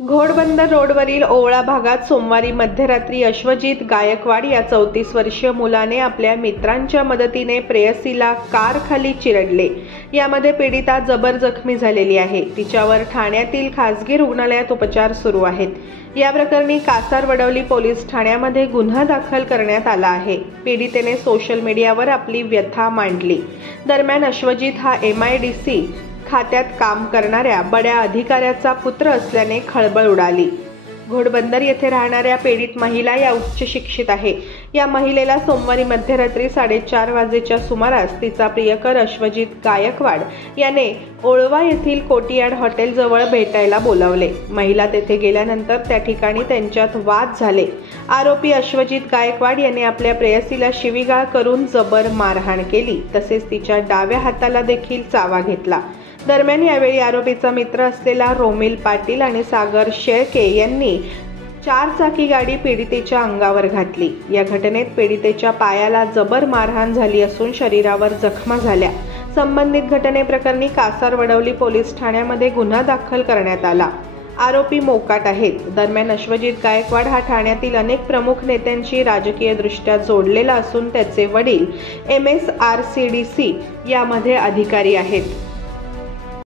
घोडबंदर रोडवरील ओवळा भागात सोमवारी मध्यरात्री अश्वजित गायकवाड या 34 वर्षीय मुलाने आपल्या मित्रांच्या मदतीने प्रेयसीला कारखाली चिरडले। यामध्ये पीडिता जबर जखमी झालेली आहे। तिच्यावर ठाण्यातील खासगी रुग्णालयात उपचार सुरू आहेत। या प्रकरणी कासारवडवली पोलीस ठाण्यामध्ये गुन्हा दाखल करण्यात आला आहे। पीडितेने सोशल मीडियावर आपली व्यथा मांडली। दरम्यान अश्वजित हा MIDC खात्यात काम करणाऱ्या बड्या अधिकाऱ्याचा पुत्र असल्याने खळबळ उडाली। घोडबंदर येथे राहणाऱ्या पीडित महिला या उच्च शिक्षित आहे। या महिलेला सोमवारी मध्यरात्री 4:30 वाजेच्या सुमारास तिचा प्रियकर अश्वजित गायकवाड याने ओळवा येथील कोटियाड हॉटेलजवळ भेटायला बोलावले। महिला तेथे गेल्यानंतर त्या ठिकाणी त्यांच्यात वाद झाले। आरोपी अश्वजित गायकवाड याने आपल्या प्रेयसीला शिवीगाळ करून जबर मारहाण केली, तसेच तिच्या डाव्या हाताला देखील चावा घेतला। दरम्यान यावेळी आरोपीचा मित्र असलेला रोमिल पाटील आणि सागर शेळके यांनी 4 चाकी गाडी पीडितेच्या अंगावर घातली। या घटनेत पीडितेच्या पायाला जबर मारहाण झाली असून शरीरावर जखमा झाल्या। संबंधित घटनेप्रकरणी कासारवडवली पोलीस ठाण्यामध्ये गुन्हा दाखल करण्यात आला। आरोपी मोकाट आहेत। दरम्यान अश्वजित गायकवाड हा ठाण्यातील अनेक प्रमुख नेत्यांशी राजकीयदृष्ट्या जोडलेला असून त्याचे वडील MSRCDC यामध्ये अधिकारी आहेत।